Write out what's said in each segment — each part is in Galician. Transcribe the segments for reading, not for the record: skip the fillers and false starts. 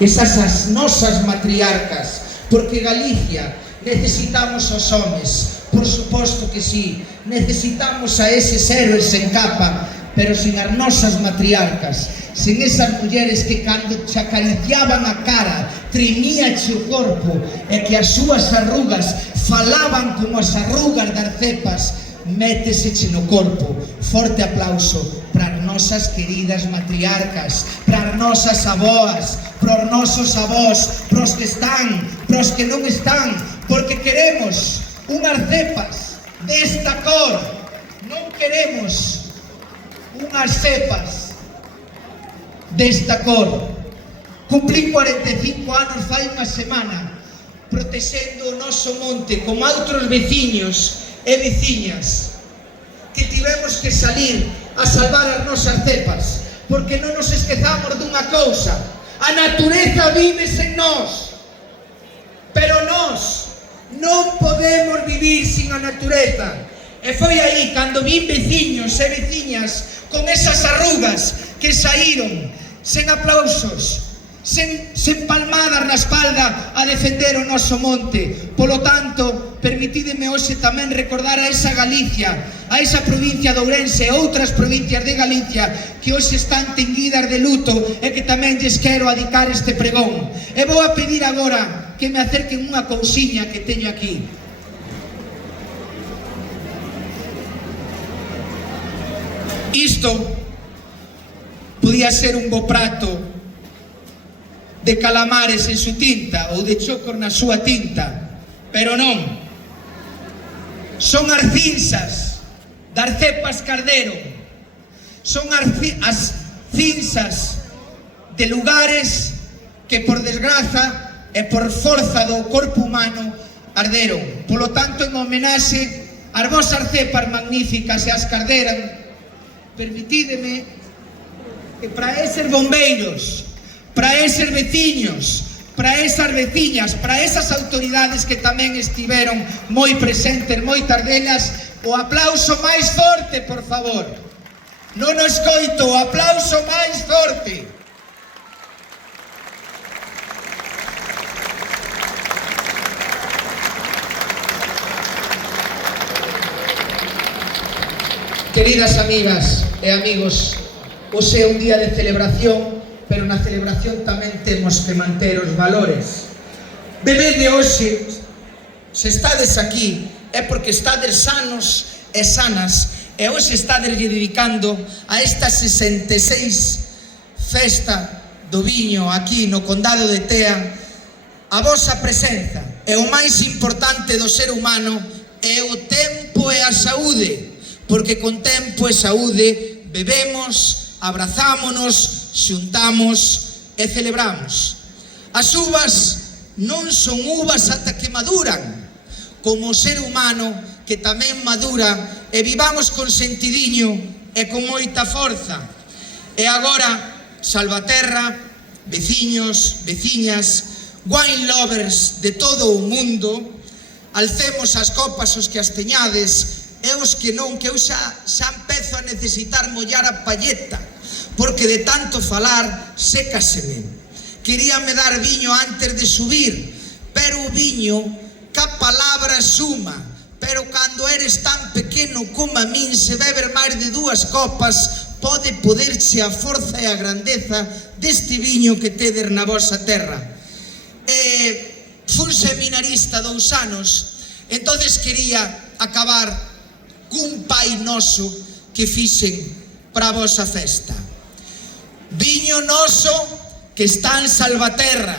esas as nosas matriarcas, porque Galicia necesitamos os homes, por suposto que sí, necesitamos a eses héroes sen capa, pero sin as nosas matriarcas, sen esas mulleres que cando te acariciaban a cara, tremíache o corpo, e que as súas arrugas falaban como as arrugas das cepas, méteseche no corpo. Forte aplauso para as nosas queridas matriarcas, para as nosas aboas, para os nosos avós, para os que están, para os que non están, porque queremos unhas cepas desta cor, non queremos unhas cepas desta cor. Cumplí 45 anos fai unha semana, protexendo o noso monte como outros veciños e veciñas que tivemos que salir a salvar as nosas cepas, porque non nos esquezamos dunha cousa: a natureza vive sen nós, pero nós non podemos vivir sin a natureza. E foi aí cando vin veciños e veciñas con esas arrugas que saíron sen aplausos, sen palmadas na espalda a defender o noso monte. Polo tanto, permitídeme hoxe tamén recordar a esa Galicia, a esa provincia de Ourense e outras provincias de Galicia que hoxe están tinguidas de luto e que tamén lles quero adicar este pregón. E vou a pedir agora que me acerquen unha cousiña que teño aquí. Isto podía ser un bo prato de calamares en su tinta ou de chocos na súa tinta, pero non. Son as cinzas das cepas Cardero, son as cinzas de lugares que por desgraza e por forza do corpo humano arderon. Polo tanto, en homenaxe ás vosas cepas magníficas e as que arderan, permitídeme que para eses bombeiros, para eses veciños, para esas veciñas, para esas autoridades que tamén estiveron moi presentes, moitas delas, o aplauso máis forte, por favor. Non o escoito, o aplauso máis forte. Queridas amigas e amigos, hoxe é un día de celebración, pero na celebración tamén temos que manter os valores. Bebé de hoxe, se estades aquí, é porque estades sanos e sanas, e hoxe estades dedicando a esta 66 festa do viño aquí no Condado de Tea a vosa presenza. E o máis importante do ser humano é o tempo e a saúde, porque con tempo e saúde bebemos, abrazámonos, xuntamos e celebramos. As uvas non son uvas ata que maduran, como o ser humano que tamén madura, e vivamos con sentidiño e con moita forza. E agora, Salvaterra, veciños, veciñas, wine lovers de todo o mundo, alcemos as copas os que as teñades, e os que non, que eu xa empezo a necesitar mollar a palleta, porque de tanto falar sécaseme. Queríame dar viño antes de subir, pero o viño ca palabra suma, pero cando eres tan pequeno como a min, se beber máis de 2 copas pode poderche a forza e a grandeza deste viño que tedes na vosa terra. Fun seminarista 2 anos, entonces quería acabar cun Pai Noso que fixen para a vosa festa. Viño noso que está en Salvaterra,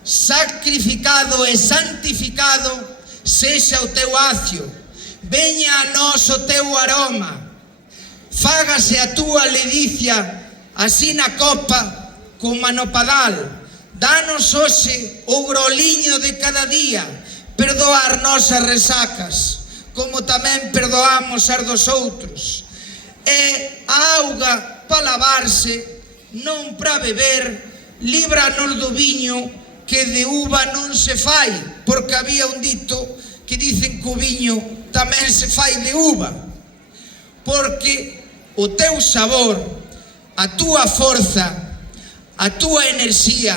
sacrificado e santificado sexa o teu acio, veña a nós o teu aroma, fágase a túa ledicia así na copa como no padal, danos hoxe o groliño de cada día, perdoar nosas resacas, como tamén perdoamos as dos outros. E a auga para lavarse, non para beber, líbranos do viño que de uva non se fai, porque había un dito que dicen que o viño tamén se fai de uva, porque o teu sabor, a túa forza, a túa enerxía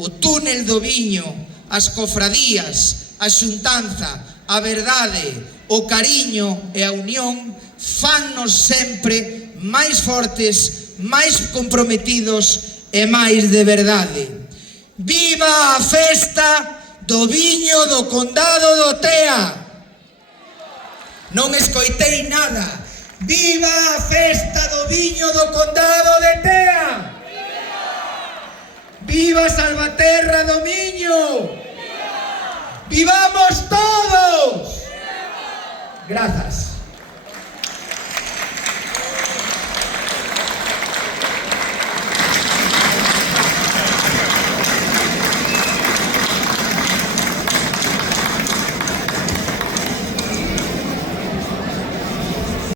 o túnel do viño, as cofradías, a xuntanza, a verdade, o cariño e a unión fannos sempre máis fortes, máis comprometidos e máis de verdade. Viva a festa do viño do Condado do Tea! Non escoitei nada. Viva a festa do viño do Condado de Tea! Viva Salvaterra do Miño! ¡Vivamos todos! Grazas.